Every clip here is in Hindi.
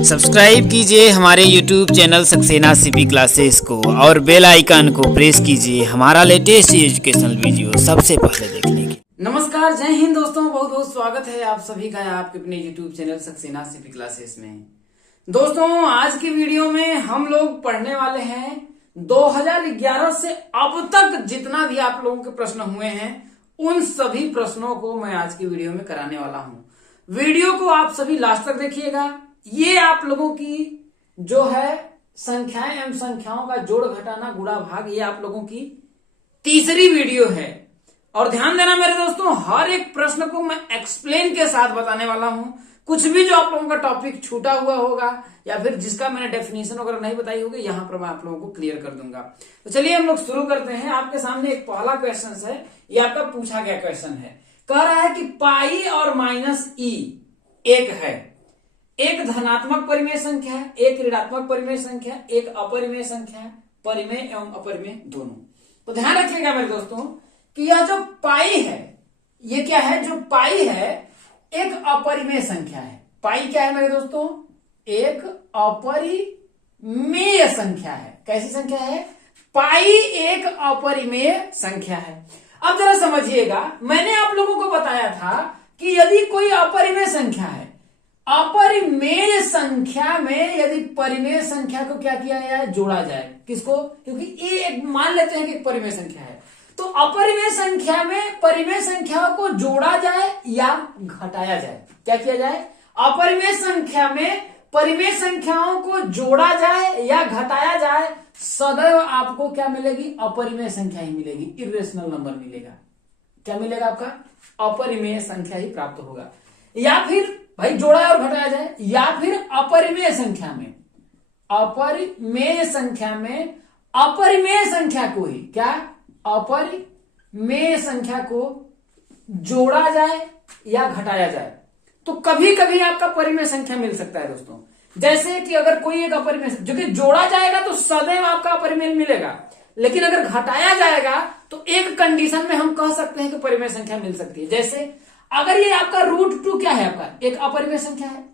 सब्सक्राइब कीजिए हमारे YouTube channel Saxena CP classes को और बेल आइकन को प्रेस कीजिए हमारा लेटेस्ट एजुकेशनल वीडियो सबसे पहले देखने के। नमस्कार, जय हिंद दोस्तों, बहुत बहुत स्वागत है आप सभी का आपके अपने YouTube channel Saxena CP classes में। दोस्तों, आज की वीडियो में हम लोग पढ़ने वाले हैं 2011 से अब तक जितना भी आप लोगों के प्रश्न हुए हैं उन सभी प्रश्नों को मैं आज की वीडियो में कराने वाला हूं। वीडियो को आप सभी लास्ट तक देखिएगा। ये आप लोगों की जो है संख्याएं एवं संख्याओं का जोड़ घटाना गुणा भाग, ये आप लोगों की तीसरी वीडियो है। और ध्यान देना मेरे दोस्तों, हर एक प्रश्न को मैं एक्सप्लेन के साथ बताने वाला हूं। कुछ भी जो आप लोगों का टॉपिक छूटा हुआ होगा या फिर जिसका मैंने डेफिनेशन वगैरह नहीं बताई होगी, यहां पर मैं आप लोगों को क्लियर कर दूंगा। तो चलिए हम लोग शुरू करते हैं। आपके सामने एक पहला क्वेश्चन है, ये आपका पूछा गया क्वेश्चन है। कह रहा है कि पाई और माइनस ई एक है, एक धनात्मक परिमेय संख्या है, एक ऋणात्मक परिमेय संख्या है, एक अपरिमेय संख्या है, परिमेय एवं अपरिमेय दोनों। तो ध्यान रखिएगा मेरे दोस्तों कि यह जो पाई है, ये क्या है, जो पाई है एक अपरिमेय संख्या है। पाई क्या है मेरे दोस्तों, एक अपरिमेय संख्या है। कैसी संख्या है? पाई एक अपरिमेय संख्या है। अब जरा समझिएगा, मैंने आप लोगों को बताया था कि यदि कोई अपरिमेय संख्या है, अपरिमेय संख्या में यदि परिमेय संख्या को क्या किया जाए, जोड़ा जाए। किसको? क्योंकि ये एक मान लेते हैं कि एक परिमेय संख्या है, तो अपरिमेय संख्या में परिमेय संख्याओं को जोड़ा जाए या घटाया जाए। क्या किया जाए? अपरिमेय संख्या में परिमेय संख्याओं को जोड़ा जाए या घटाया जाए, सदैव आपको क्या मिलेगी? अपरिमेय संख्या ही मिलेगी, इर्रेशनल नंबर मिलेगा। क्या मिलेगा? आपका अपरिमेय संख्या ही प्राप्त होगा। या फिर भाई जोड़ा और घटाया जाए, या फिर अपरिमेय संख्या में अपरिमेय संख्या को ही क्या, अपरिमेय संख्या को जोड़ा जाए या घटाया जाए, तो कभी कभी आपका परिमेय संख्या मिल सकता है दोस्तों। जैसे कि अगर कोई एक अपरिमेय, जो कि जोड़ा जाएगा तो सदैव आपका अपरिमेय मिलेगा, लेकिन अगर घटाया जाएगा तो एक कंडीशन में हम कह सकते हैं कि परिमेय संख्या मिल सकती है। जैसे अगर ये आपका √2 क्या है, आपका एक अपरिमेय संख्या है,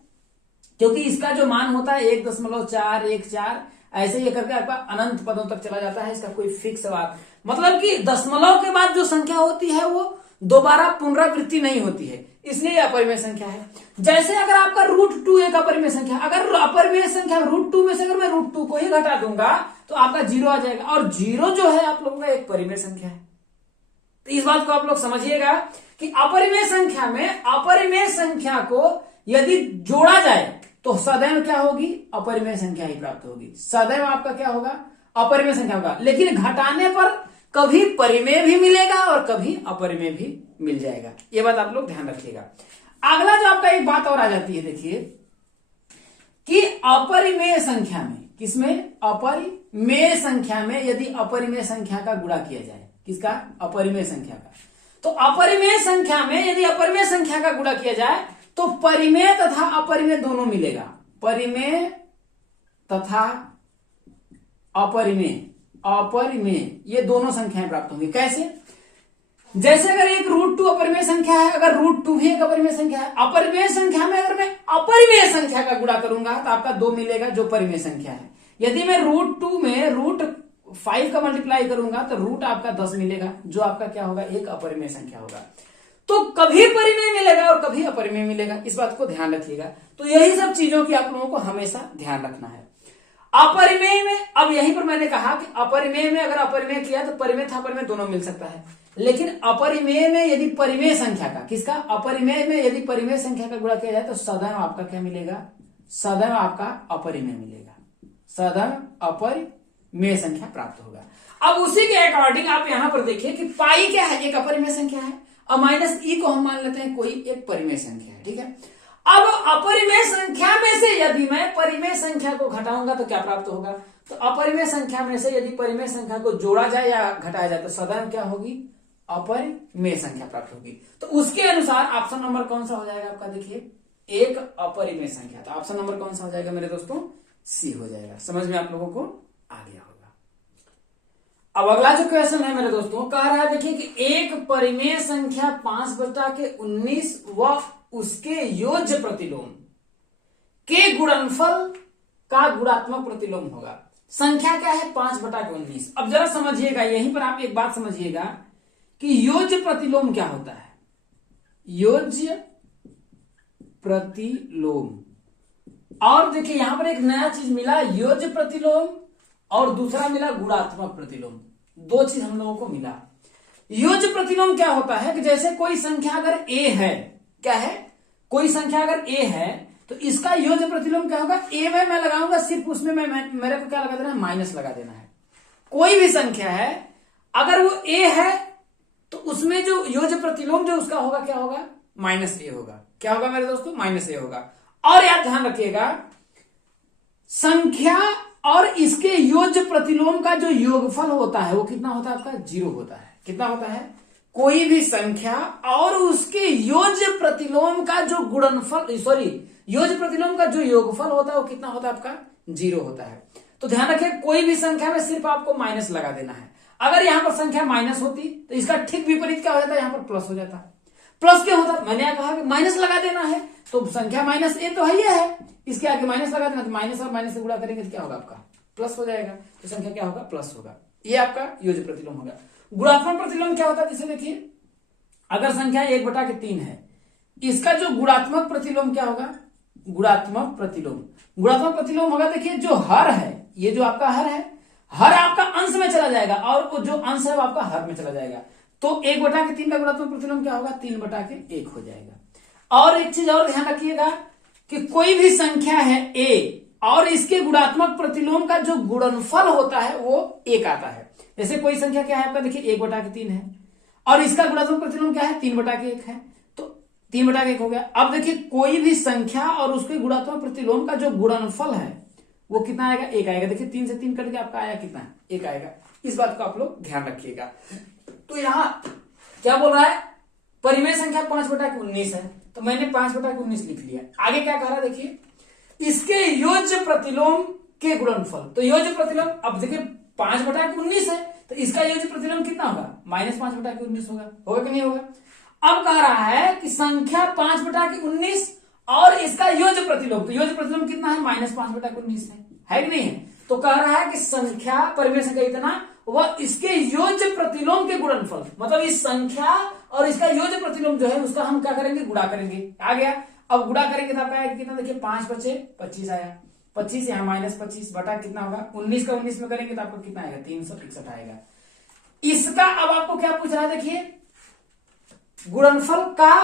क्योंकि इसका जो मान होता है 1.414 ऐसे ही करके आपका अनंत पदों तक चला जाता है। इसका कोई फिक्स बात, मतलब कि दशमलव के बाद जो संख्या होती है वो दोबारा पुनरावृत्ति नहीं होती है, इसलिए अपरिमेय संख्या है। जैसे अगर आपका √2 एक अपरिमेय संख्या, अगर अपरिमेय संख्या √2 में से अगर मैं √2 को ही घटा दूंगा तो आपका 0 आ जाएगा, और 0 जो है आप लोगों का एक परिमेय संख्या है। तो इस बात को आप लोग समझिएगा कि अपरिमेय संख्या में अपरिमेय संख्या को यदि जोड़ा जाए तो सदैव क्या होगी? अपरिमेय संख्या ही प्राप्त होगी। सदैव आपका क्या होगा? अपरिमेय संख्या होगा। लेकिन घटाने पर कभी परिमेय भी मिलेगा और कभी अपरिमेय भी मिल जाएगा। ये बात आप लोग ध्यान रखिएगा। अगला जो आपका एक बात और आ जाती है, देखिए कि अपरिमेय संख्या में, किसमें? अपरिमेय संख्या में यदि अपरिमेय संख्या का गुणा किया जाए। किसका? अपरिमेय संख्या का। तो अपरिमेय संख्या में यदि अपरिमेय संख्या का गुणा किया जाए तो परिमेय तथा अपरिमेय दोनों मिलेगा। परिमेय तथा अपरिमेय ये दोनों संख्याएं प्राप्त होंगी। कैसे? जैसे अगर एक √2 अपरिमेय संख्या है, अगर √2 भी एक अपरिमेय संख्या है, अपरिमेय संख्या में अगर मैं अपरिमेय संख्या का गुणा करूंगा तो आपका 2 मिलेगा, जो परिमेय संख्या है। यदि मैं √2 में √5 का मल्टीप्लाई करूंगा तो रूट आपका 10 मिलेगा, जो आपका क्या होगा? एक अपरिमेय संख्या होगा। तो कभी परिमेय मिलेगा और कभी अपरिमेय मिलेगा, इस बात को ध्यान रखिएगा। तो यही सब चीजों की आप लोगों को हमेशा ध्यान रखना है। अपरिमेय में, अब यहीं पर मैंने कहा कि अपरिमेय में अगर अपरिमेय किया तो परिमेय था अपरिमेय दोनों मिल सकता है, लेकिन अपरिमेय में यदि परिमेय संख्या का, किसका? अपरिमेय में यदि परिमेय संख्या का गुणा किया जाए तो सदैव आपका क्या मिलेगा? सदैव आपका अपरिमेय मिलेगा, सदैव अपरिमेय संख्या प्राप्त होगा। अब उसी के अकॉर्डिंग आप यहां पर देखिए कि पाई क्या है? एक अपरिमेय संख्या है, और माइनस ई को हम मान लेते हैं कोई एक परिमेय संख्या है। ठीक है। अब अपरिमेय संख्या में से यदि मैं परिमेय संख्या को घटाऊंगा तो क्या प्राप्त होगा? तो अपरिमेय संख्या में से यदि परिमेय संख्या को जोड़ा जाए या घटाया जाए तो सदैव क्या होगी? अपरिमेय संख्या प्राप्त होगी। तो उसके अनुसार ऑप्शन नंबर कौन सा हो जाएगा आपका? देखिए, एक अपरिमेय संख्या। तो ऑप्शन नंबर कौन सा हो जाएगा मेरे दोस्तों? सी हो जाएगा। समझ में आप लोगों को आ गया होगा। अब अगला जो क्वेश्चन है मेरे दोस्तों, कह रहा है देखिए कि एक परिमेय संख्या 5/19 व उसके योज्य प्रतिलोम के गुणनफल का गुणात्मक प्रतिलोम होगा। संख्या क्या है 5/19। अब जरा समझिएगा, यहीं पर आप एक बात समझिएगा कि योज्य प्रतिलोम क्या होता है। योज्य प्रतिलोम, और देखिए यहां पर एक नया चीज मिला, योज्य प्रतिलोम और दूसरा मिला गुणात्मक प्रतिलोम। दो चीज हम लोगों को मिला। योज्य प्रतिलोम क्या होता है कि जैसे कोई संख्या अगर a है, क्या है, कोई संख्या अगर a है तो इसका योज्य प्रतिलोम क्या होगा, a में मैं लगाऊंगा, सिर्फ उसमें मेरे को क्या लगा देना है, माइनस लगा देना है। कोई भी संख्या है अगर वो a है तो उसमें जो योज्य प्रतिलोम जो उसका होगा क्या होगा, -a होगा। क्या होगा मेरे दोस्तों, -a होगा। और याद ध्यान रखिएगा, संख्या और इसके योज्य प्रतिलोम का जो योगफल होता है वो कितना होता है आपका, 0 होता है। कितना होता है, कोई भी संख्या और उसके योज्य प्रतिलोम का जो गुणनफल, योज्य प्रतिलोम का जो योगफल होता है वो कितना होता है आपका, 0 होता है। तो ध्यान रखिए, कोई भी संख्या में सिर्फ आपको माइनस लगा देना है। अगर यहां पर संख्या माइनस होती तो इसका ठीक विपरीत क्या हो जाता है, यहां पर प्लस हो जाता। प्लस क्या होता, मैंने कहा कि माइनस लगा देना है, तो संख्या -a तो है, इसके आगे माइनस लगा देना, तो माइनस और माइनस से गुणा करेंगे तो क्या होगा आपका, प्लस हो जाएगा। तो संख्या क्या होगा, प्लस होगा। ये आपका योज्य प्रतिलोम होगा। गुणात्मक प्रतिलोम क्या होता है, जैसे देखिए अगर संख्या 1/3 है, इसका जो गुणात्मक प्रतिलोम क्या होगा, गुणात्मक प्रतिलोम होगा। देखिए जो हर है, ये जो आपका हर है, हर आपका अंश में चला जाएगा और वो जो अंश है वो आपका हर में चला जाएगा। तो 1/3 का गुणात्मक प्रतिलोम क्या होगा, 3/1 हो जाएगा। और एक चीज और ध्यान रखिएगा कि कोई भी संख्या है a और इसके गुणात्मक प्रतिलोम का जो गुणनफल होता है वो 1 आता है। जैसे कोई संख्या क्या है आपका, देखिए 1/3 है और इसका गुणात्मक प्रतिलोम क्या है, 3/1 है, तो 3/1 हो गया। अब देखिए कोई भी संख्या और उसके गुणात्मक प्रतिलोम का जो गुणनफल है वो कितना आएगा, 1 आएगा। देखिए 3 से 3 कट के आपका आया कितना, 1 आएगा। इस बात को आप लोग ध्यान रखिएगा। तो यहां क्या बोल रहा है, परिमेय संख्या 5/19 है, तो मैंने 5/19 लिख लिया। आगे क्या कह रहा है, देखिए इसके योज्य प्रतिलोम के गुणनफल। तो योज्य प्रतिलोम, अब देखिए 5/19 है तो इसका योज्य प्रतिलोम कितना होगा, -5/19 होगा कि नहीं होगा। अब कह रहा है कि संख्या 5/19 और इसका योज्य प्रतिलोम, तो योज्य प्रतिलोम कितना है, -5/19 है कि नहीं है। तो कह रहा है कि संख्या, परिमेय संख्या इतना, वह इसके योज्य प्रतिलोम के गुणनफल, मतलब इस संख्या और इसका योज्य प्रतिलोम जो है उसका हम क्या करेंगे, गुणा करेंगे। आ गया। अब गुणा करेंगे तो आपका कितना, देखिए 5 बचे 25 आया, 25 यहाँ -25 बटा कितना होगा, 19 का 19 में करेंगे तो आपको कितना आएगा, 361 आएगा। इसका अब आपको क्या पूछ रहा है, देखिए गुणनफल का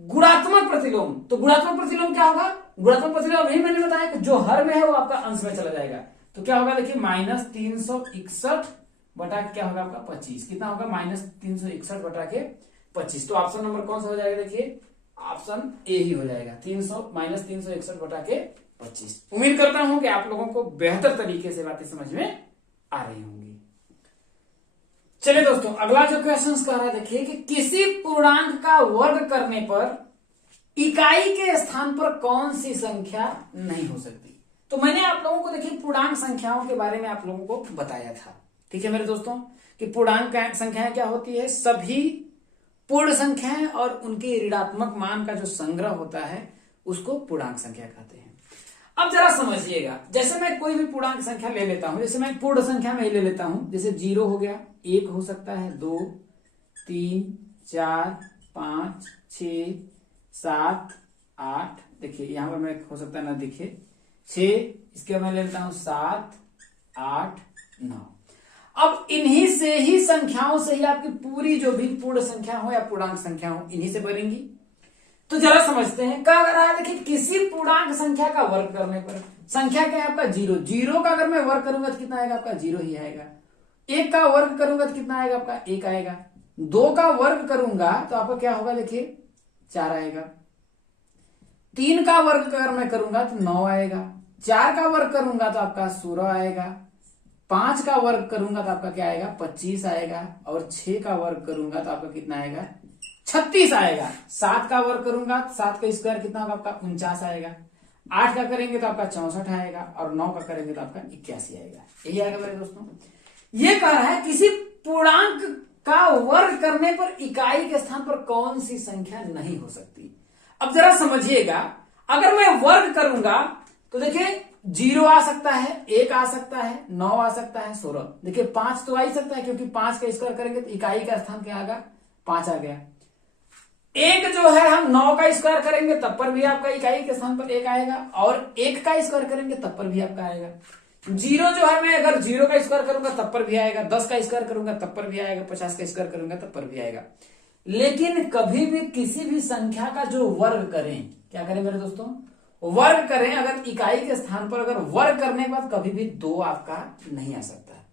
गुणात्मक प्रतिलोम। तो गुणात्मक प्रतिलोम क्या होगा, गुणात्मक प्रतिलोम अभी मैंने बताया कि जो हर में है वो आपका अंश में चला जाएगा। तो क्या होगा, देखिए -361 बटा क्या होगा आपका 25, कितना होगा, -361 बटा के 25। तो ऑप्शन नंबर कौन सा हो जाएगा, देखिए ऑप्शन ए ही हो जाएगा, -361 बटा के 25। उम्मीद करता हूं कि आप लोगों को बेहतर तरीके से बातें समझ में आ रही होंगी। चलिए दोस्तों, अगला जो क्वेश्चन कह रहा है, देखिए कि किसी पूर्णांक का वर्ग करने पर इकाई के स्थान पर कौन सी संख्या नहीं हो सकती। तो मैंने आप लोगों को देखिए पूर्णांक संख्याओं के बारे में आप लोगों को बताया था, ठीक है मेरे दोस्तों, कि पूर्णांक संख्याएं क्या होती है, सभी पूर्ण संख्याएं और उनके ऋणात्मक मान का जो संग्रह होता है उसको पूर्णांक संख्या कहते हैं। अब जरा समझिएगा, जैसे मैं कोई भी पूर्णांक संख्या ले लेता हूं, जैसे मैं पूर्ण संख्या में ही ले लेता हूं, जैसे 0 हो गया, 1 हो सकता है, 2, 3, 4, 5, 6, 7, 8, देखिए यहां पर मैं हो सकता है ना दिखे 6, इसके मैं ले लेता हूं 7, 8, 9। अब इन्हीं से ही संख्याओं से ही आपकी पूरी जो भी पूर्ण संख्या हो या पूर्णांक संख्या हो इन्हीं से बनेंगी। तो जरा समझते हैं, क्या कर रहा है, देखिए किसी पूर्णांक संख्या का वर्ग करने पर, संख्या क्या है आपका 0, 0 का अगर मैं वर्ग करूंगा तो कितना आएगा आपका 0 ही आएगा। 1 का वर्ग करूंगा तो कितना आएगा आपका 1 आएगा। 2 का वर्ग करूंगा तो आपका क्या होगा, देखिए 4 आएगा। 3 का वर्ग अगर मैं करूंगा तो 9 आएगा। 4 का वर्ग करूंगा तो आपका 16 आएगा। 5 का वर्ग करूंगा तो आपका क्या आएगा 25 आएगा। और 6 का वर्ग करूंगा तो आपका कितना आएगा 36 आएगा। 7 का वर्ग करूंगा, 7 का स्क्वायर कितना होगा आपका 49 आएगा। 8 का करेंगे तो आपका 64 आएगा और 9 का करेंगे तो आपका 81 आएगा। यही आएगा मेरे दोस्तों। ये कह रहा है किसी पूर्णांक का वर्ग करने पर इकाई के स्थान पर कौन सी संख्या नहीं हो सकती। अब जरा समझिएगा, अगर मैं वर्ग करूंगा तो देखिए 0 आ सकता है, 1 आ सकता है, 9 आ सकता है, 16। देखिए 5 तो आ ही सकता है क्योंकि 5 का स्क्वायर करेंगे तो इकाई का स्थान क्या आएगा, 5 आ गया। 1 जो है हम 9 का स्क्वायर करेंगे तब पर भी आपका इकाई के स्थान पर 1 आएगा, और 1 का स्क्वायर करेंगे तब पर भी आपका आएगा। 0 जो है मैं अगर 0 का स्क्वायर करूंगा तब पर भी आएगा, 10 का स्क्वायर करूंगा तब पर भी आएगा, 50 का स्क्वायर करूंगा तब पर भी आएगा। लेकिन कभी भी किसी भी संख्या का जो वर्ग करें, क्या करें मेरे दोस्तों, वर्ग करें, अगर इकाई के स्थान पर अगर वर्ग करने के बाद कभी भी 2 आपका नहीं आ सकता है,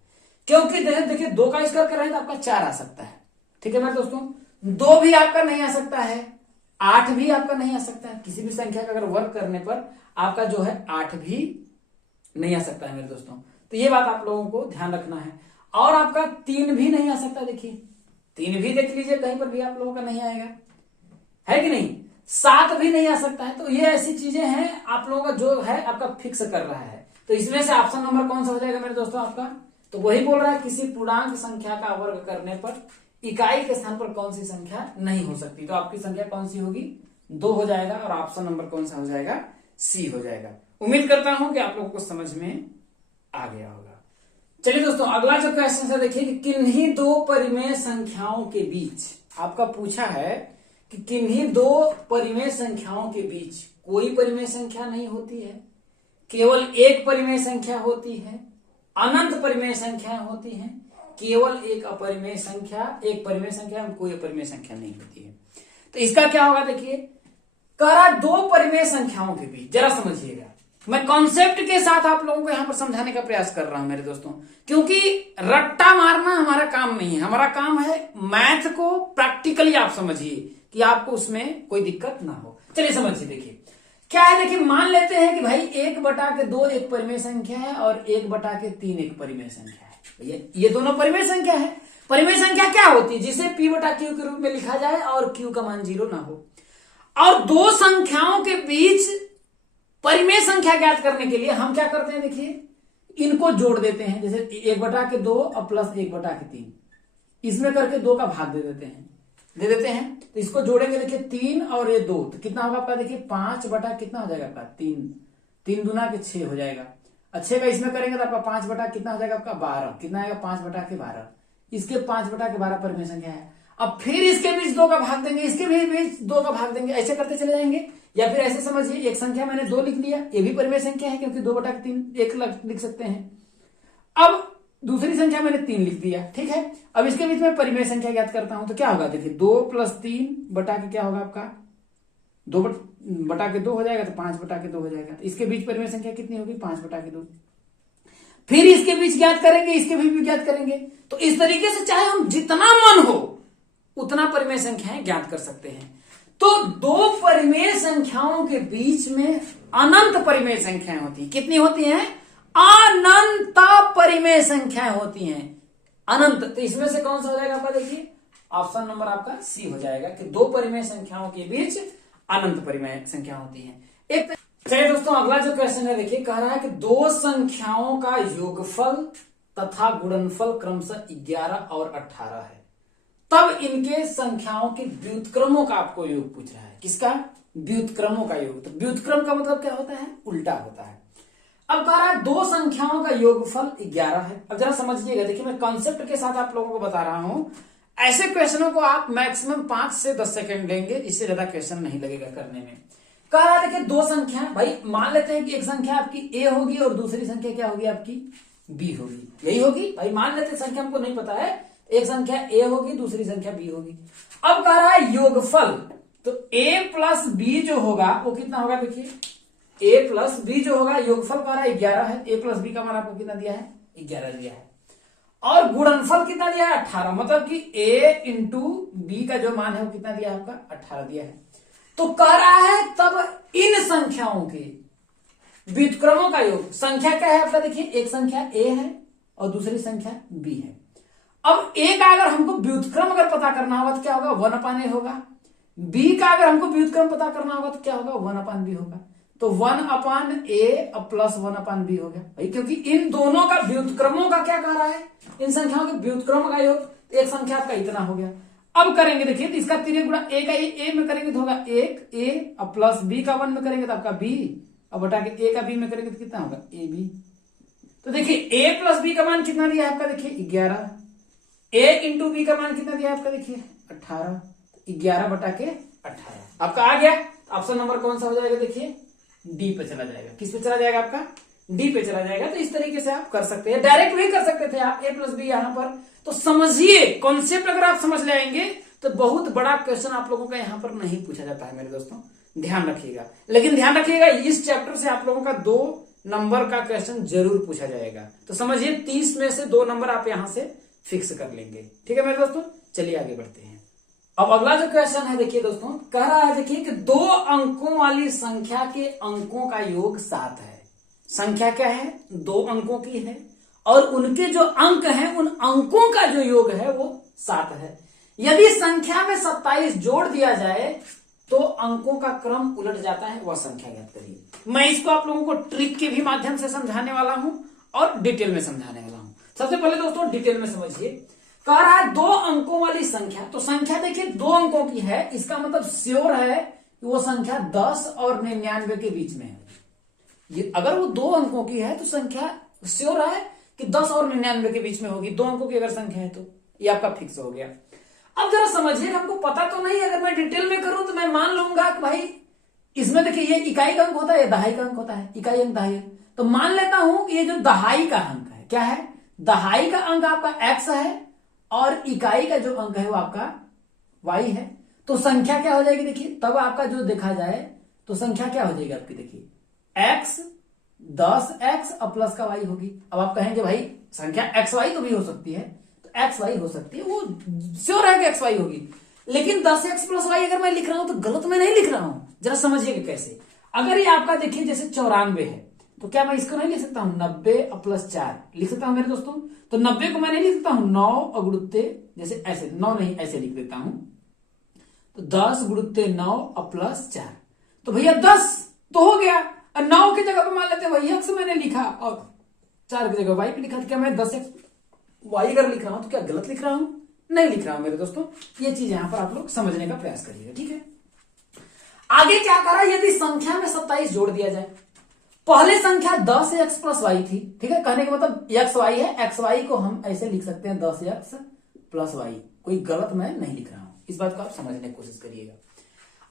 क्योंकि देखिए 2 का स्क्वायर कर रहे हैं तो आपका 4 आ सकता है। ठीक है मेरे दोस्तों, 2 भी आपका नहीं आ सकता है, 8 भी आपका नहीं आ सकता है। किसी भी संख्या का अगर वर्ग करने पर आपका जो है 8 भी नहीं आ सकता है मेरे दोस्तों। तो ये बात आप लोगों को ध्यान रखना है। और आपका 3 भी नहीं आ सकता, देखिए 3 भी देख लीजिए, कहीं पर भी आप लोगों का नहीं आएगा, है कि नहीं। 7 भी नहीं आ सकता है। तो ये ऐसी चीजें हैं आप लोगों का जो है आपका फिक्स कर रहा है। तो इसमें से ऑप्शन नंबर कौन सा हो जाएगा मेरे दोस्तों आपका, तो वही बोल रहा है किसी पूर्णांक संख्या का वर्ग करने पर इकाई के स्थान पर कौन सी संख्या नहीं हो सकती। तो आपकी संख्या कौन सी होगी, 2 हो जाएगा, और ऑप्शन नंबर कौन सा हो जाएगा, सी हो जाएगा। उम्मीद करता हूं कि आप लोगों को समझ में आ गया होगा। चलिए दोस्तों, अगला जो क्वेश्चन है देखिए कि किन्हीं 2 परिमेय संख्याओं के बीच, आपका पूछा है कि किन्हीं 2 परिमेय संख्याओं के बीच कोई परिमेय संख्या नहीं होती है, केवल एक परिमेय संख्या होती है, अनंत परिमेय संख्या होती है, केवल एक अपरिमेय संख्या, एक परिमेय संख्या में कोई अपरिमेय संख्या नहीं होती है। तो इसका क्या होगा, देखिए कह रहा 2 परिमेय संख्याओं के बीच, जरा समझिएगा, मैं कॉन्सेप्ट के साथ आप लोगों को यहां पर समझाने का प्रयास कर रहा हूं मेरे दोस्तों, क्योंकि रट्टा मारना हमारा काम नहीं है। हमारा काम है मैथ को प्रैक्टिकली आप समझिए कि आपको उसमें कोई दिक्कत ना हो। चलिए समझिए, देखिए क्या है, देखिए मान लेते हैं कि भाई 1/2 एक परिमेय संख्या है और 1/3 एक परिमेय संख्या है। ये दोनों परिमेय संख्या है। परिमेय संख्या क्या होती है, जिसे p/q के रूप में लिखा जाए और q का मान 0 ना हो। और 2 संख्याओं के बीच परिमेय संख्या ज्ञात करने के लिए हम क्या करते हैं, देखिए इनको जोड़ देते हैं। जैसे 1/2 और प्लस 1/3, इसमें करके 2 का भाग दे देते हैं। तो इसको जोड़ेंगे, देखिए 3 और ये 2, तो कितना होगा आपका, देखिए 5 कितना हो जाएगा आपका 3 दूना के 6 हो जाएगा। 6 का इसमें करेंगे तो आपका 5 कितना हो जाएगा आपका 12, कितना आएगा 5/12। इसके 5/12 परिमेय संख्या है। अब फिर इसके बीच 2 का भाग देंगे, इसके भी बीच 2 का भाग देंगे, ऐसे करते चले जाएंगे। या फिर ऐसे समझिए, एक संख्या मैंने 2 लिख लिया, ये भी परिमेय संख्या है क्योंकि 2/3 1 लिख सकते हैं। अब दूसरी संख्या मैंने 3 लिख दिया, ठीक है। अब इसके बीच में परिमेय संख्या ज्ञात करता हूं तो क्या होगा, देखिए 2 + 3 बटा के क्या होगा आपका 2/2 हो जाएगा, तो 5/2 हो जाएगा। तो इसके बीच परिमेय संख्या कितनी होगी, 5/2। फिर इसके बीच ज्ञात करेंगे, इसके बीच भी ज्ञात करेंगे। तो इस तरीके से चाहे हम जितना मन हो उतना परिमेय संख्याएं ज्ञात कर सकते हैं। तो 2 परिमेय संख्याओं के बीच में अनंत परिमेय संख्याएं होती हैं। कितनी होती हैं, अनंत परिमेय संख्याएं होती हैं, अनंत। तो इसमें से कौन सा हो जाएगा आपका, देखिए ऑप्शन नंबर आपका सी हो जाएगा कि 2 परिमेय संख्याओं के बीच अनंत परिमेय संख्या होती है। एक चलिए दोस्तों, अगला जो क्वेश्चन है देखिए, कह रहा है कि 2 संख्याओं का योगफल तथा गुणनफल क्रमशः 11 और 18 है, तब इनके संख्याओं के व्युत्क्रमों का आपको योग पूछ रहा है। किसका, व्युत्क्रमों का योग। तो व्युत्क्रम का मतलब क्या होता है, उल्टा होता है। अब कह रहा है 2 संख्याओं का योगफल 11 है। अब जरा समझिएगा, देखिए मैं कॉन्सेप्ट के साथ आप लोगों को बता रहा हूं। ऐसे क्वेश्चनों को आप मैक्सिमम 5 से 10 सेकंड लेंगे, इससे ज्यादा क्वेश्चन नहीं लगेगा करने में। कह रहा है देखिए 2 संख्या, भाई मान लेते हैं कि एक संख्या आपकी a होगी और दूसरी संख्या क्या होगी आपकी b होगी, यही होगी। भाई मान लेते हैं, संख्या हमको नहीं पता है, एक संख्या a होगी दूसरी संख्या b होगी। अब कह रहा है योगफल, तो a + b जो होगा वो कितना होगा, देखिए a + b जो होगा, योगफल कह रहा है 11 है। a + b का मान आपको कितना दिया है, 11 दिया है। और गुणनफल कितना दिया है, 18, मतलब कि a × b का जो मान है वो कितना दिया है आपका, 18 दिया है। तो कह रहा है तब इन संख्याओं के व्युत्क्रमों का योग, संख्या क्या है आपका, देखिए एक संख्या a है और दूसरी संख्या b है। अब a का अगर हमको व्युत्क्रम अगर पता करना होगा तो क्या होगा, 1/a होगा। b का अगर हमको व्युत्क्रम पता करना होगा तो क्या होगा, 1/b होगा। तो 1/a प्लस 1/b हो गया भाई, क्योंकि इन दोनों का व्युत्क्रमों का क्या कह रहा है, इन संख्याओं के व्युत्क्रम का योग। एक संख्या आपका इतना हो गया। अब करेंगे देखिए, तो इसका 3 गुणा ए का ए में करेंगे तो होगा 1 ए, अब प्लस बी का 1 में करेंगे तो आपका बी, अब बटा के ए का बी में करेंगे तो कितना होगा ए बी। तो देखिए ए प्लस बी का मान कितना दिया है आपका, देखिए 11, ए इंटू बी का मान कितना दिया है आपका, देखिए 18, 11 बटा के 18 आपका आ गया। ऑप्शन नंबर कौन सा हो जाएगा, देखिए डी पे चला जाएगा। किस पे चला जाएगा आपका, डी पे चला जाएगा। तो इस तरीके से आप कर सकते हैं, डायरेक्ट भी कर सकते थे आप ए प्लस बी यहां पर। तो समझिए कॉन्सेप्ट अगर आप समझ ले आएंगे तो बहुत बड़ा क्वेश्चन आप लोगों का यहां पर नहीं पूछा जाता है मेरे दोस्तों, ध्यान रखिएगा। लेकिन ध्यान रखिएगा इस चैप्टर से आप लोगों का 2 नंबर का क्वेश्चन जरूर पूछा जाएगा। तो समझिए 30 में से 2 नंबर आप यहां से फिक्स कर लेंगे। ठीक है मेरे दोस्तों, चलिए आगे बढ़ते हैं। अब अगला जो क्वेश्चन है देखिए दोस्तों, कह रहा है देखिए कि 2 अंकों वाली संख्या के अंकों का योग 7 है। संख्या क्या है, 2 अंकों की है और उनके जो अंक हैं उन अंकों का जो योग है वो 7 है। यदि संख्या में 27 जोड़ दिया जाए तो अंकों का क्रम उलट जाता है, वह संख्या ज्ञात करिए। मैं इसको आप लोगों को ट्रिक के भी माध्यम से समझाने वाला हूं और डिटेल में समझाने वाला हूं। सबसे पहले दोस्तों डिटेल में समझिए। कह रहा है 2 अंकों वाली संख्या, तो संख्या देखिए 2 अंकों की है, इसका मतलब श्योर है कि वो संख्या 10 और 99 के बीच में है। ये अगर वो 2 अंकों की है तो संख्या श्योर है कि 10 और 99 के बीच में होगी। 2 अंकों की अगर संख्या है तो ये आपका फिक्स हो गया। अब जरा समझिए, हमको पता तो नहीं, अगर मैं डिटेल में करूं तो मैं मान लूंगा कि भाई इसमें देखिए ये इकाई का अंक होता है, दहाई का अंक होता है, इकाई अंक दहाई अंक। तो मान लेता हूं कि ये जो दहाई का अंक है, क्या है, दहाई का अंक आपका x है और इकाई का जो अंक है वो आपका y है। तो संख्या क्या हो जाएगी देखिए, तब आपका जो देखा जाए तो संख्या क्या हो जाएगी आपकी, देखिए x 10x और प्लस का y होगी। अब आप कहेंगे भाई संख्या xy तो भी हो सकती है, तो xy हो सकती है, वो श्योर है कि xy होगी। लेकिन 10x प्लस y अगर मैं लिख रहा हूं तो गलत मैं नहीं लिख रहा हूं, जरा समझिएगा कैसे। अगर ये आपका देखिए जैसे 94 है तो क्या मैं इसको नहीं लिख सकता हूं 90 और प्लस 4 लिख सकता हूं मेरे दोस्तों। तो 90 को मैं नहीं लिख सकता हूं 9 और गुणुत्ते, जैसे ऐसे 9 नहीं ऐसे लिख देता हूं, तो 10 गुणुत्ते 9 और प्लस 4। तो भैया 10 तो हो गया, और 9 की जगह पे मान लेते हैं वही x मैंने लिखा और 4 की जगह y पे लिखा। तो क्या मैं 10x y अगर लिख रहा हूं तो क्या गलत लिख रहा हूं, नहीं लिख रहा हूं मेरे दोस्तों। ये चीज यहां पर आप लोग समझने का प्रयास करिएगा। ठीक है, आगे क्या करा, यदि संख्या में 27 जोड़ दिया जाए। पहले संख्या 10x प्लस वाई थी, ठीक है, कहने का मतलब x y है, x y को हम ऐसे लिख सकते हैं 10x प्लस वाई, कोई गलत मैं नहीं लिख रहा हूं। इस बात को आप समझने की कोशिश करिएगा।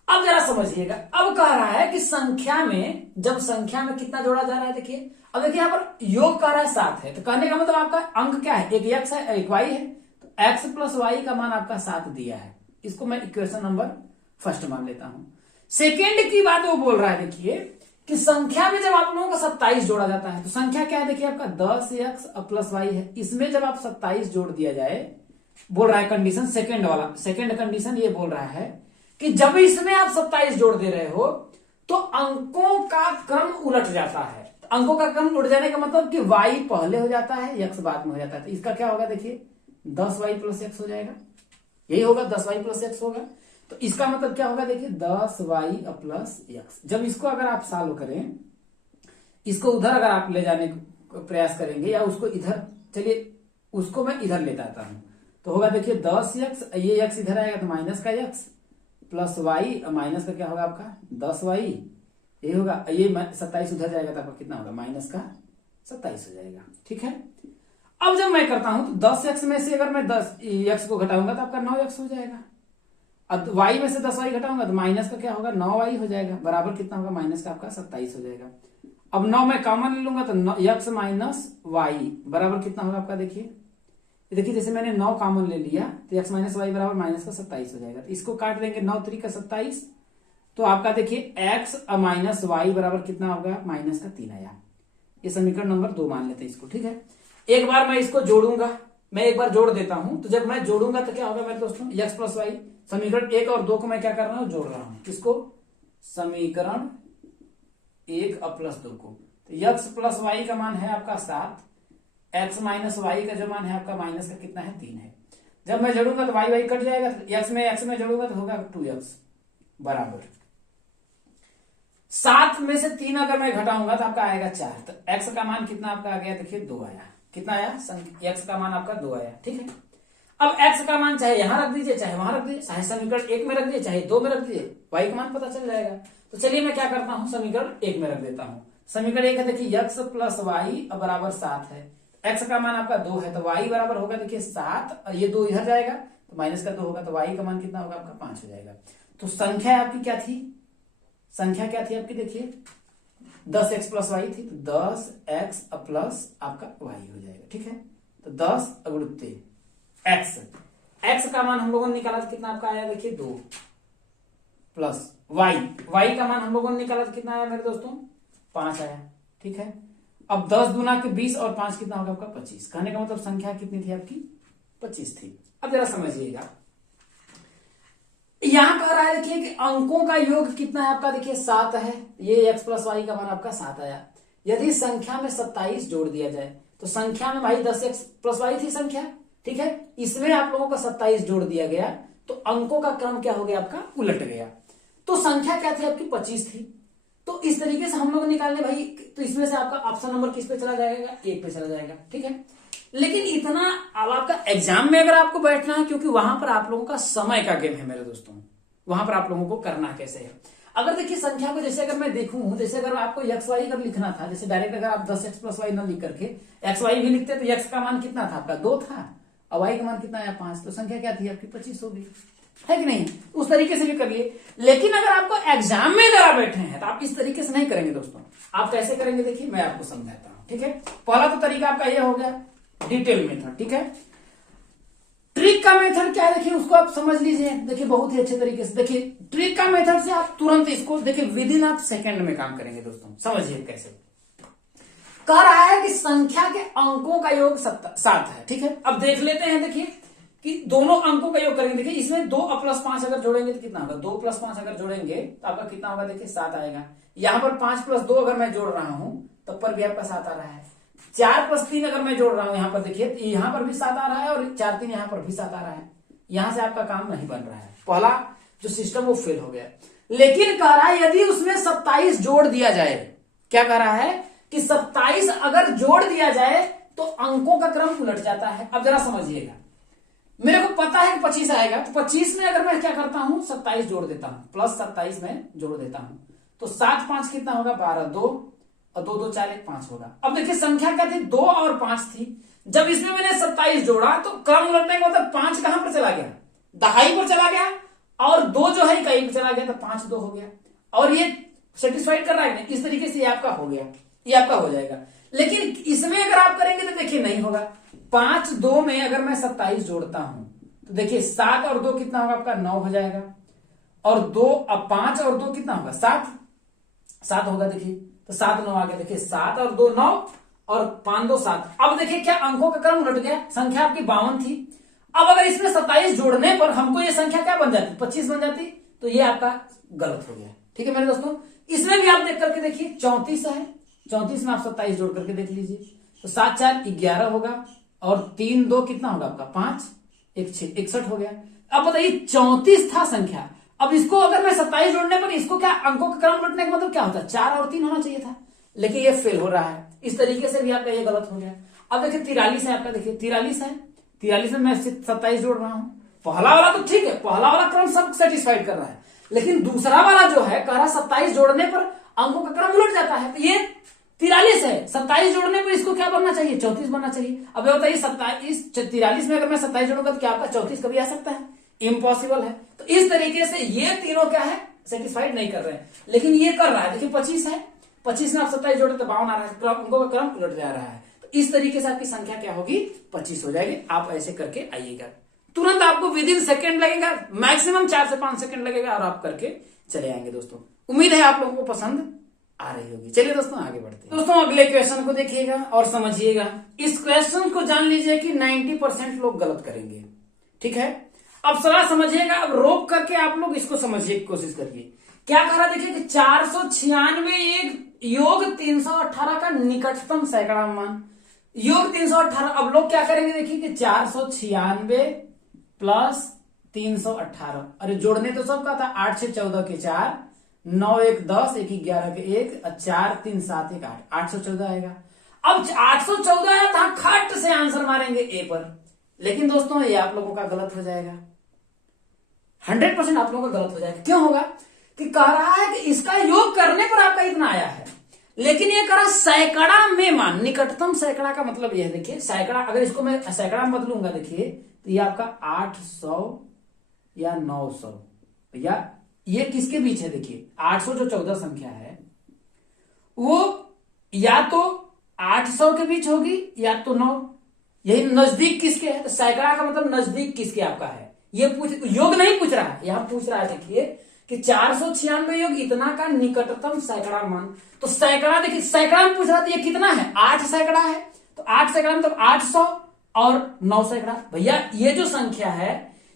अब जरा समझिएगा, अब कह रहा है कि संख्या में, जब संख्या में कितना जोड़ा जा रहा है, देखिए अब देखिए यहां पर योग कह रहा है 7 है, तो कहने का मतलब आपका अंक क्या है, एक x है एक y है, तो x प्लस वाई का मान आपका 7 दिया है। इसको मैं इक्वेशन नंबर फर्स्ट मान लेता हूं। सेकेंड की बात वो बोल रहा है देखिए कि संख्या में जब आप लोगों का 27 जोड़ा जाता है तो संख्या क्या है, देखिए आपका 10x प्लस वाई है, इसमें जब आप 27 जोड़ दिया जाए, बोल रहा है कंडीशन सेकेंड वाला, सेकेंड कंडीशन ये बोल रहा है कि जब इसमें आप 27 जोड़ दे रहे हो तो अंकों का क्रम उलट जाता है। अंकों का क्रम उलट जाने का मतलब कि y पहले हो जाता है, x बाद में हो जाता है। तो इसका क्या होगा, देखिए 10y प्लस x हो जाएगा, यही होगा 10y प्लस x होगा। तो इसका मतलब क्या होगा, देखिए 10y प्लस x। जब इसको अगर आप सॉल्व करें, इसको उधर अगर आप ले जाने का प्रयास करेंगे या उसको इधर, चलिए उसको मैं इधर लेता आता हूं, तो होगा देखिए 10x, ये x इधर आएगा तो माइनस का x प्लस वाई, माइनस का क्या होगा आपका 10y, ये होगा, ये 27 उधर जाएगा तो आपका कितना होगा माइनस का 27 हो जाएगा। ठीक है, अब जब मैं करता हूं तो 10x में से अगर मैं 10x को घटाऊंगा तो आपका 9x हो जाएगा, अब y में से 10y घटाऊंगा तो माइनस का क्या होगा 9y हो जाएगा, बराबर कितना होगा माइनस का आपका 27 हो जाएगा। अब 9 मैं कॉमन ले लूंगा तो x माइनस वाई बराबर कितना होगा आपका, देखिए जैसे मैंने 9 कॉमन ले लिया तो x माइनस वाई बराबर माइनस का 27 हो जाएगा। तो इसको काट देंगे 9 3 का 27, तो आपका देखिए x माइनस वाई बराबर कितना होगा माइनस का 3 आया। ये समीकरण नंबर 2 मान लेते हैं इसको। ठीक है, एक बार मैं इसको जोड़ूंगा, मैं एक बार जोड़ देता हूं, तो जब मैं जोड़ूंगा तो क्या होगा मेरे दोस्तों, x प्लस वाई, समीकरण 1 और 2 को मैं क्या कर रहा हूं, जोड़ रहा हूं, किसको, समीकरण 1 और प्लस 2 को। तो x प्लस वाई का मान है आपका 7, x माइनस वाई का जो मान है आपका माइनस का कितना है 3 है। जब मैं जोड़ूंगा तो y कट जाएगा, तो x में जोड़ूंगा तो होगा 2x बराबर 7 में से 3 अगर मैं घटाऊंगा तो आपका आएगा 4। तो x का मान कितना आपका आ गया, देखिए 2 आया, कितना आया, x का मान आपका 2 आया। ठीक है, अब x का मान चाहे यहां रख दीजिए, चाहे वहां रख दीजिए, चाहे समीकरण 1 में रख दीजिए, चाहे 2 में रख दीजिए, y का मान पता चल जाएगा। तो चलिए मैं क्या करता हूं, समीकरण 1 में रख देता हूं। समीकरण 1 है, देखिए x प्लस वाई बराबर 7 है। x का मान आपका 2 है, तो y बराबर होगा देखिए 7, ये 2 इधर जाएगा तो माइनस का 2 होगा, तो y का मान कितना होगा आपका 5 हो जाएगा। तो संख्या आपकी क्या थी, संख्या क्या थी आपकी, देखिए 10x प्लस वाई थी, तो 10x प्लस आपका y हो जाएगा। ठीक है, तो 10 अगुणित x का मान हम लोगों ने निकाला था कितना आपका आया, देखिए 2 प्लस y का मान हम लोगों ने निकाला था कितना आया मेरे दोस्तों, 5 आया। ठीक है, अब 10 दूना के 20 और 5 कितना होगा आपका 25। कहने का मतलब संख्या कितनी थी आपकी, 25 थी। अब जरा समझिएगा, यहां कह रहा है देखिए कि अंकों का योग कितना है आपका, देखिए 7 है। ये x प्लस वाई का मान आपका 7 आया। यदि संख्या में 27 जोड़ दिया जाए तो संख्या में भाई 10x प्लस वाई थी संख्या, ठीक है, इसमें आप लोगों का 27 जोड़ दिया गया तो अंकों का क्रम क्या हो गया आपका, उलट गया। तो संख्या क्या थी आपकी, 25 थी। तो इस तरीके से हम लोग निकालने भाई, तो इसमें से आपका ऑप्शन नंबर किस पे चला जाएगा, 1 पे चला जाएगा। ठीक है, लेकिन इतना अब आपका एग्जाम में अगर आपको बैठना है, क्योंकि वहां पर आप लोगों का समय का गेम है मेरे दोस्तों, वहां पर आप लोगों को करना कैसे है। अगर देखिए संख्या को जैसे अगर मैं देखूं, जैसे अगर आपको एक्स वाई अगर लिखना था, जैसे डायरेक्ट अगर आप 10x प्लस वाई न लिख करके एक्स वाई भी लिखते तो एक्स का मान कितना था आपका 2 था और वाई का मान कितना आया 5, तो संख्या क्या थी आपकी 25 होगी, है कि नहीं। उस तरीके से भी कर लिए। लेकिन अगर आपको एग्जाम में जरा बैठे हैं तो आप इस तरीके से नहीं करेंगे दोस्तों। आप कैसे करेंगे देखिए मैं आपको समझाता हूं। ठीक है, पहला तो तरीका आपका यह हो गया डिटेल मेथड। ठीक है, ट्रिक का मेथड क्या है देखिए, उसको आप समझ लीजिए। देखिए बहुत ही अच्छे तरीके से देखिए, ट्रिक का मेथड से आप तुरंत इसको देखिए विद इन आप सेकेंड में काम करेंगे दोस्तों। समझिए कैसे कह रहा है कि संख्या के अंकों का योग 7 है। ठीक है, अब देख लेते हैं देखिए कि दोनों अंकों का योग करेंगे। देखिए इसमें 2 प्लस 5 अगर जोड़ेंगे तो कितना होगा, 2 प्लस 5 अगर जोड़ेंगे तो आपका कितना होगा देखिए 7 आएगा। यहां पर 5 प्लस 2 अगर मैं जोड़ रहा हूं तब पर भी आपका 7 आ रहा है। 4 प्लस 3 अगर मैं जोड़ रहा हूं यहां पर देखिए, तो यहां पर भी 7 आ रहा है और 4 3 यहां पर भी 7 आ रहा है। यहां से आपका काम नहीं बन रहा है, पहला जो सिस्टम वो फेल हो गया। लेकिन कह रहा है यदि उसमें 27 जोड़ दिया जाए, क्या कह रहा है कि 27 अगर जोड़ दिया जाए तो अंकों का क्रम उलट जाता है। अब जरा समझिएगा, मेरे को पता है कि 25 आएगा, तो 25 में अगर मैं क्या करता हूं 27 जोड़ देता हूं, प्लस 27 में जोड़ देता हूं, तो 7 5 कितना होगा 12, 2 और 2 2 4 1 5 होगा। अब देखिए संख्या क्या थी 2 और 5 थी। जब इसमें मैंने 27 जोड़ा तो क्रम उलटने का मतलब 5 कहां पर चला गया, दहाई पर चला गया, और 2 जो है इकाई पर चला गया, तो 5 2 हो गया। और ये सेटिस्फाइड कर रहा है, इस तरीके से ये आपका हो गया, ये आपका हो जाएगा। लेकिन इसमें अगर आप करेंगे तो देखिए नहीं होगा। 5 2 में अगर मैं 27 जोड़ता हूं तो देखिए 7 और 2 कितना होगा आपका 9 हो जाएगा, और 2 अब 5 और 2 कितना होगा 7 होगा। देखिए तो 7 9 आ गया, देखिए 7 और 2 9 और 5 2 7। अब देखिए क्या अंकों का क्रम उलट गया, संख्या आपकी 52 थी। अब अगर इसमें 27 जोड़ने पर हमको ये संख्या क्या बन जाती 25 बन जाती, तो ये आपका गलत हो गया। ठीक है मेरे दोस्तों, इसमें भी आप देख करके देखिए 34 है, 34 में आप 27 जोड़ करके देख लीजिए, तो 7 4 11 होगा, और 3 2 कितना होगा आपका 5 1 6 61 हो गया। अब बताइए 34 था संख्या, अब इसको अगर मैं 27 जोड़ने पर इसको क्या अंकों का क्रम उलटने का मतलब क्या होता है 4 और 3 होना चाहिए था, लेकिन ये फेल हो रहा है। इस तरीके से भी आपका ये गलत हो गया। अब देखिए 43 है आपका, देखिए 43 है, 43 में मैं 27 जोड़ रहा हूं। पहला वाला तो ठीक है, पहला वाला क्रम सब सेटिस्फाइड कर रहा है, लेकिन दूसरा वाला जो है कह रहा 27 जोड़ने पर अंकों का क्रम उलट जाता है। तो ये 43 है, 27 जोड़ने पर इसको क्या बनना चाहिए 34 बनना चाहिए। अब ये बताइए 43 में अगर मैं 27 जोड़ूंगा तो क्या आपका 34 कभी आ सकता है, इम्पॉसिबल है। तो इस तरीके से ये तीनों क्या है सेटिस्फाइड नहीं कर रहे हैं, लेकिन ये कर रहा है। देखिए 25 है, 25 में आप 27 जोड़े तो 52 आ रहा है, अंकों का क्रम उलट जा रहा है। तो इस तरीके से आपकी संख्या क्या होगी 25 हो जाएगी। आप ऐसे करके आइएगा, तुरंत आपको विद इन सेकेंड लगेगा, मैक्सिमम 4 से 5 सेकंड लगेगा और आप करके चले आएंगे। दोस्तों उम्मीद है आप लोगों को पसंद आ रही होगी। चलिए दोस्तों आगे बढ़ते हैं। दोस्तों अगले क्वेश्चन को देखिएगा और समझिएगा। इस क्वेश्चन को जान लीजिए कि 90% लोग गलत करेंगे। ठीक है, अब सवाल समझिएगा, अब रोक करके आप लोग इसको समझिए की कोशिश करिए। क्या कह रहा देखिए कि 496 एक योग 318 का निकटतम सैकड़ा मान, योग 318। अब लोग क्या करेंगे देखिए कि 496 प्लस 318, अरे जोड़ने तो सबका था, 8 6 14 के 4, 9 1 10, 1 11 के 1, 4 3 7 1 8, 814 आएगा। अब 814 आया था, खट से आंसर मारेंगे ए पर, लेकिन दोस्तों ये आप लोगों का गलत हो जाएगा, 100% आप लोगों का गलत हो जाएगा। क्यों होगा कि कह रहा है कि इसका योग करने पर आपका इतना आया है, लेकिन ये करा सैकड़ा में मान, निकटतम सैकड़ा का मतलब यह देखिए, सैकड़ा अगर इसको मैं सैकड़ा में बदलूंगा देखिए तो ये आपका 800 या 900 या ये किसके बीच है, देखिए 800 जो 14 संख्या है वो या तो 800 के बीच होगी या तो 9, यही नजदीक किसके है, तो सैकड़ा का मतलब नजदीक किसके आपका है, ये योग नहीं पूछ रहा है, यहां पूछ रहा है देखिए कि 496 योग इतना का निकटतम सैकड़ा मान। तो सैकड़ा देखिए, सैकड़ा में पूछ रहा था ये कितना है, 8 सैकड़ा है, तो 8 सैकड़ा मतलब 800 और 9 सैकड़ा। भैया ये जो संख्या है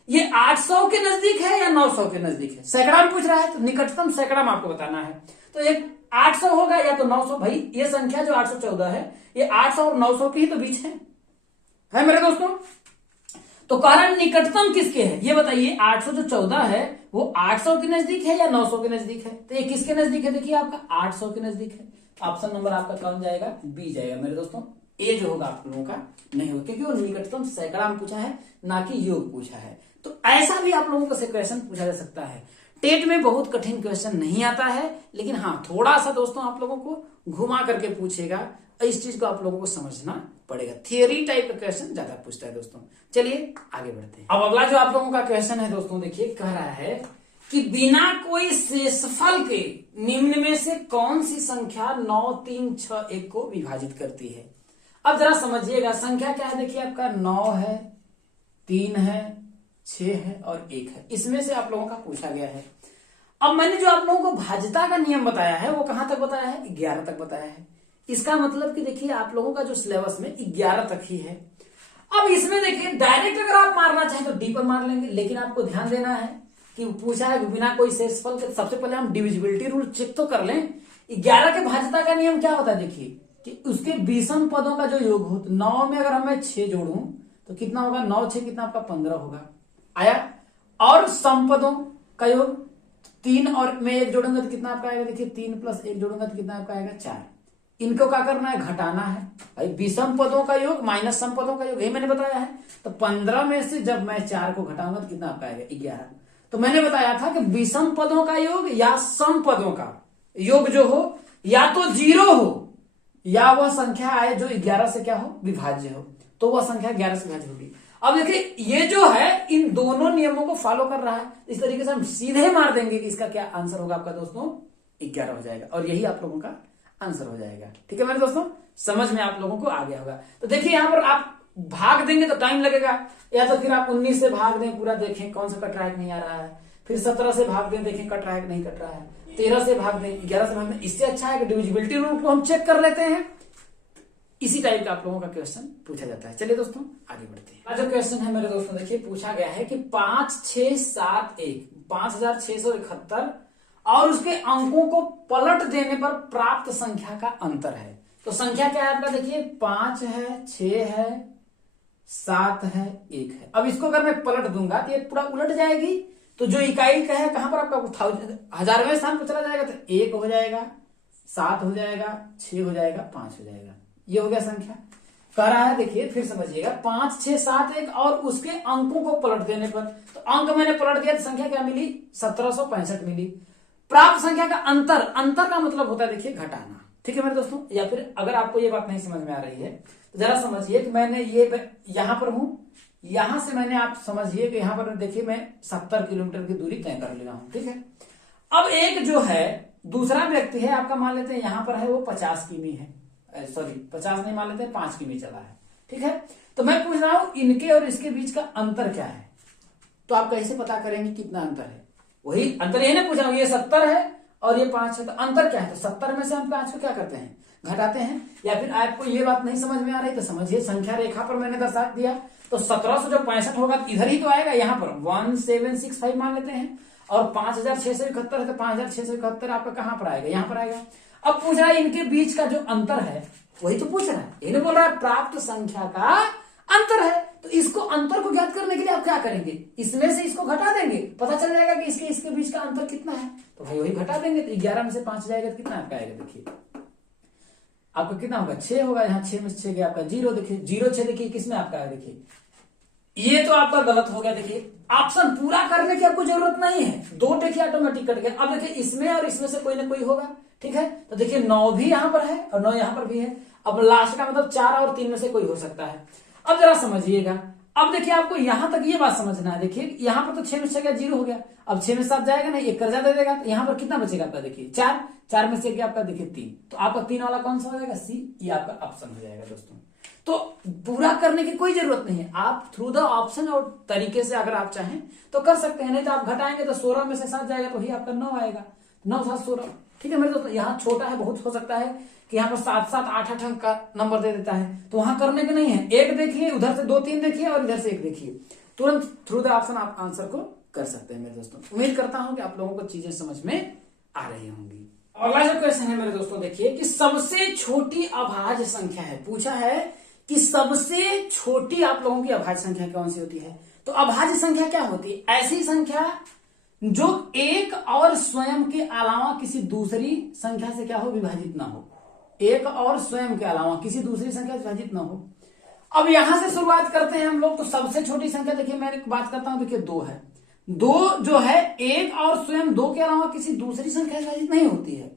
ये 800 के नजदीक है या 900 के नजदीक है, सैकड़ा में पूछ रहा है, तो निकटतम सैकड़ा में आपको बताना है। तो एक 800 होगा या तो 900। भाई ये संख्या जो 814 है ये 800 और 900 के ही तो बीच है मेरे दोस्तों। तो कारण निकटतम किसके है ये बताइए, 800 जो 14 है वो 800 के नजदीक है या 900 के नजदीक है, तो ये किसके नजदीक है, देखिए आपका 800 के नजदीक है। ऑप्शन नंबर आपका कौन जाएगा, बी जाएगा मेरे दोस्तों। ए जो होगा आप लोगों का नहीं होगा, क्योंकि वो निकटतम सैकड़ा में पूछा है ना कि योग पूछा है। तो ऐसा भी आप लोगों को क्वेश्चन पूछा जा सकता है। टेट में बहुत कठिन क्वेश्चन नहीं आता है, लेकिन हाँ थोड़ा सा दोस्तों आप लोगों को घुमा करके पूछेगा, इस चीज को आप लोगों को समझना पड़ेगा। थियरी टाइप का क्वेश्चन ज्यादा पूछता है दोस्तों। चलिए आगे बढ़ते हैं। अब अगला जो आप लोगों का क्वेश्चन है दोस्तों, देखिए कह रहा है कि बिना कोई शेषफल के निम्न में से कौन सी संख्या 9, 3, 6, 1 को विभाजित करती है। अब जरा समझिएगा, संख्या क्या है, देखिए आपका 9 है, 3 है, 6 है और 1 है, इसमें से आप लोगों का पूछा गया है। अब मैंने जो आप लोगों को भाज्यता का नियम बताया है वो कहां तक बताया है, 11 तक बताया है। इसका मतलब कि देखिए आप लोगों का जो सिलेबस में 11 तक ही है। अब इसमें देखिए डायरेक्ट अगर आप मारना चाहें तो डी पर मार लेंगे, लेकिन आपको ध्यान देना है कि पूछा है बिना कोई शेषफल के। सबसे पहले हम डिविजिबिलिटी रूल चेक तो कर लें। 11 के भाज्यता का नियम क्या होता है, देखिए कि उसके विषम पदों का जो योग हो, 9 में अगर मैं 6 जोड़ूं तो कितना होगा, 9 6 कितना आपका 15 होगा, आया। और समपदों का योग 3 और मैं 1 जोड़ूंगा तो कितना आपका आएगा, देखिए 3 + 1 जोड़ूंगा तो कितना आपका आएगा 4। इनको क्या करना है, घटाना है भाई। विषम पदों का योग माइनस सम पदों का योग, यही मैंने बताया है। तो 15 में से जब मैं 4 को घटाऊंगा तो कितना आपका आएगा 11। तो मैंने बताया था कि विषम पदों का योग या सम पदों का योग जो हो या तो 0 हो या वह संख्या आए जो 11 से क्या हो, विभाज्य हो, तो वह संख्या 11 से विभाज्य होगी। अब देखिए ये जो है इन दोनों नियमों को फॉलो कर रहा है, इस तरीके से हम सीधे मार देंगे कि इसका क्या आंसर होगा आपका दोस्तों, 11 हो जाएगा और यही आप लोगों का आंसर हो जाएगा। ठीक है मेरे दोस्तों, समझ में आप लोगों को आ गया होगा। तो देखिए यहाँ पर आप भाग देंगे तो टाइम लगेगा, या तो फिर आप 19 से भाग दें, पूरा देखें कौन सा कट रहा है नहीं आ रहा है, फिर 17 से भाग दें, देखें कट रहा है नहीं कट रहा है, 13 से भाग दें, 11 से भाग दें। इससे अच्छा है कि डिविजिबिलिटी रूल को हम चेक कर लेते हैं। इसी टाइप का आप लोगों का क्वेश्चन पूछा जाता है। चलिए दोस्तों आगे बढ़ते हैं। जो क्वेश्चन है मेरे दोस्तों, देखिए पूछा गया है कि 5, 6, 7, 1 5671 और उसके अंकों को पलट देने पर प्राप्त संख्या का अंतर है। तो संख्या क्या है आपका, देखिए 5 है, 6 है, 7 है, 1 है। अब इसको अगर मैं पलट दूंगा तो ये पूरा उलट जाएगी, तो जो इकाई का है कहां पर आपका 1000वें स्थान पर चला जाएगा, तो 1 हो जाएगा, 7 हो जाएगा, 6 हो जाएगा, 5 हो जाएगा। ये हो गया संख्या। कह रहा है देखिए फिर समझिएगा, 5, 6, 7, 1 और उसके अंकों को पलट देने पर, तो अंक मैंने पलट दिया तो संख्या क्या मिली, 1765 मिली। प्राप्त संख्या का अंतर, अंतर का मतलब होता है देखिए घटाना। ठीक है मेरे दोस्तों, या फिर अगर आपको ये बात नहीं समझ में आ रही है तो जरा समझिए कि मैंने ये यहां पर हूं, यहां से मैंने आप समझिए कि यहां पर देखिए मैं 70 किलोमीटर की दूरी तय कर लिया हूं। ठीक है, अब एक जो है दूसरा व्यक्ति है आपका, मान लेते हैं यहां पर है वो 50 किमी है, सॉरी 50 नहीं मान लेते हैं, 5 किमी चला है। ठीक है, तो मैं पूछ रहा हूं इनके और इसके बीच का अंतर क्या है। तो आप कैसे पता करेंगे कितना अंतर है, वही अंतर ये ना पूछ रहा हूं, ये 70 है और ये 5 है, तो अंतर क्या है, तो 70 में से हम 5 को क्या करते हैं, घटाते हैं। या फिर आपको ये बात नहीं समझ में आ रही तो समझिए, संख्या रेखा पर मैंने दर्शा दिया, तो 1765 होगा तो इधर ही तो आएगा, यहाँ पर 1765 मान लेते हैं, और 5671 है तो 5671 आपका कहां पर आएगा, यहां पर आएगा। अब पूछ रहा है इनके बीच का जो अंतर है, वही तो पूछ रहा है, इन्हें बोल रहा है प्राप्त संख्या का अंतर है। तो इसको अंतर को ज्ञात करने के लिए आप क्या करेंगे, इसमें से इसको घटा देंगे, पता चल जाएगा कि इसके बीच का अंतर कितना है, तो भाई वही घटा देंगे। तो 11 में से 5 जाएगा तो कितना आपका आएगा, देखिए आपका कितना होगा, 6 होगा, यहाँ 6 में से 6 गया आपका 0, देखिए 0 6 देखिए किसमें आपका है, देखिए ये तो आपका गलत हो गया। देखिए ऑप्शन पूरा करने की आपको जरूरत नहीं है, 2 देखिए ऑटोमेटिक कट गया। अब देखिए इसमें और इसमें से कोई ना कोई होगा, ठीक है। तो देखिए 9 भी यहां पर है और 9 यहां पर भी है। अब लास्ट का मतलब 4 और 3 में से कोई हो सकता है। अब जरा समझिएगा, अब देखिए आपको यहां तक ये बात समझना है। देखिए यहां पर तो 6 में से गया 0 हो गया, अब 6 में 7 जाएगा ना, 1 कर्जा दे देगा, तो यहां पर कितना बचेगा आपका? देखिए 4, 4 में से गया आपका देखिए 3, तो आपका 3 वाला कौन सा हो जाएगा? सी। ये आपका ऑप्शन हो जाएगा दोस्तों। तो पूरा करने की कोई जरूरत नहीं है, आप थ्रू द ऑप्शन और तरीके से अगर आप चाहें तो कर सकते हैं। नहीं तो आप घटाएंगे तो 16 में से 7 जाएगा तो ही आपका 9 आएगा, 9 7 16, ठीक है मेरे दोस्तों। यहाँ छोटा है, बहुत हो सकता है कि यहाँ पर 7 7 8 8 अंक का नंबर दे देता है, तो वहां करने के नहीं है। 1 देखिए, उधर से 2 3 देखिए और इधर से 1 देखिए, तुरंत थ्रू द ऑप्शन आप आंसर को कर सकते हैं मेरे दोस्तों। उम्मीद करता हूं कि आप लोगों को चीजें समझ में आ रही होंगी। अगला जो क्वेश्चन है मेरे दोस्तों, देखिए कि सबसे छोटी अभाज्य संख्या है, पूछा है कि सबसे छोटी आप लोगों की अभाज्य संख्या कौन सी होती है। तो अभाज्य संख्या क्या होती है? ऐसी संख्या जो एक और स्वयं के अलावा किसी दूसरी संख्या से क्या हो? विभाजित ना हो। एक और स्वयं के अलावा किसी दूसरी संख्या से विभाजित ना हो। अब यहां से शुरुआत करते हैं हम लोग। तो सबसे छोटी संख्या देखिए, मैं एक बात करता हूं, देखिए 2 है। 2 जो है एक और स्वयं 2 के अलावा किसी दूसरी संख्या से विभाजित नहीं होती है।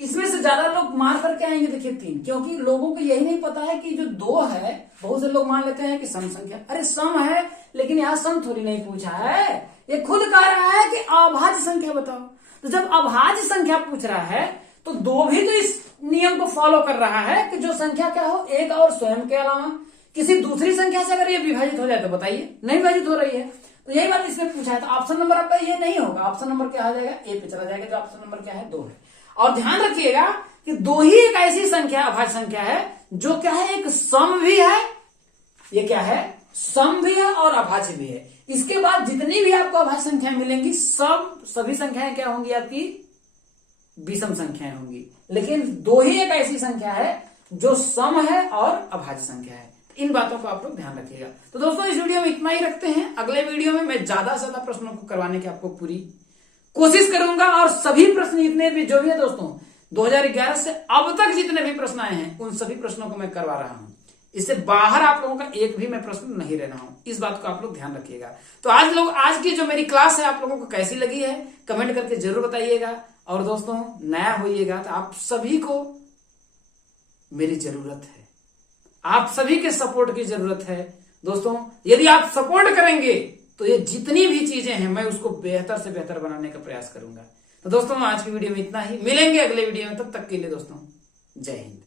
इसमें से ज्यादा लोग मान करके आएंगे देखिए 3, क्योंकि लोगों को यही नहीं पता है कि जो 2 है, बहुत से लोग मान लेते हैं कि सम संख्या। अरे सम है, लेकिन यहां सम थोड़ी नहीं पूछा है, ये खुद कह रहा है कि अभाज्य संख्या बताओ। तो जब अभाज्य संख्या पूछ रहा है तो 2 भी तो इस नियम को फॉलो कर रहा है कि जो संख्या क्या हो, एक और स्वयं के अलावा किसी दूसरी संख्या से अगर ये विभाजित हो जाए तो बताइए, नहीं विभाजित हो रही है। तो यही बात इसमें पूछा है। तो ऑप्शन नंबर आपका ये नहीं होगा, ऑप्शन नंबर क्या आ जाएगा? ए पे चला जाएगा। जो ऑप्शन नंबर क्या है? 2 है। और ध्यान रखिएगा कि 2 ही एक ऐसी संख्या, अभाज्य संख्या है जो क्या है? एक सम भी है, ये क्या है? सम भी है और अभाज्य भी है। इसके बाद जितनी भी आपको अभाज्य संख्याएं मिलेंगी, सभी संख्याएं क्या होंगी? आपकी विषम संख्याएं होंगी। लेकिन 2 ही एक ऐसी संख्या है जो सम है और अभाज्य संख्या है। इन बातों को आप लोग ध्यान रखिएगा। तो दोस्तों इस वीडियो में इतना ही रखते हैं। अगले वीडियो में मैं ज्यादा से ज्यादा प्रश्नों को करवाने की आपको पूरी कोशिश करूंगा, और सभी प्रश्न जितने भी जो भी है दोस्तों 2011 से अब तक जितने भी प्रश्न आए हैं उन सभी प्रश्नों को मैं करवा रहा हूं। इससे बाहर आप लोगों का एक भी मैं प्रश्न नहीं रहना हूं, इस बात को आप लोग ध्यान रखिएगा। तो आज की जो मेरी क्लास है आप लोगों को कैसी लगी है कमेंट करके जरूर बताइएगा। और दोस्तों नया होइएगा तो आप सभी को मेरी जरूरत है, आप सभी के सपोर्ट की जरूरत है दोस्तों। यदि आप सपोर्ट करेंगे तो ये जितनी भी चीजें हैं मैं उसको बेहतर से बेहतर बनाने का प्रयास करूंगा। तो दोस्तों आज की वीडियो में इतना ही, मिलेंगे अगले वीडियो में, तब तक के लिए दोस्तों जय हिंद।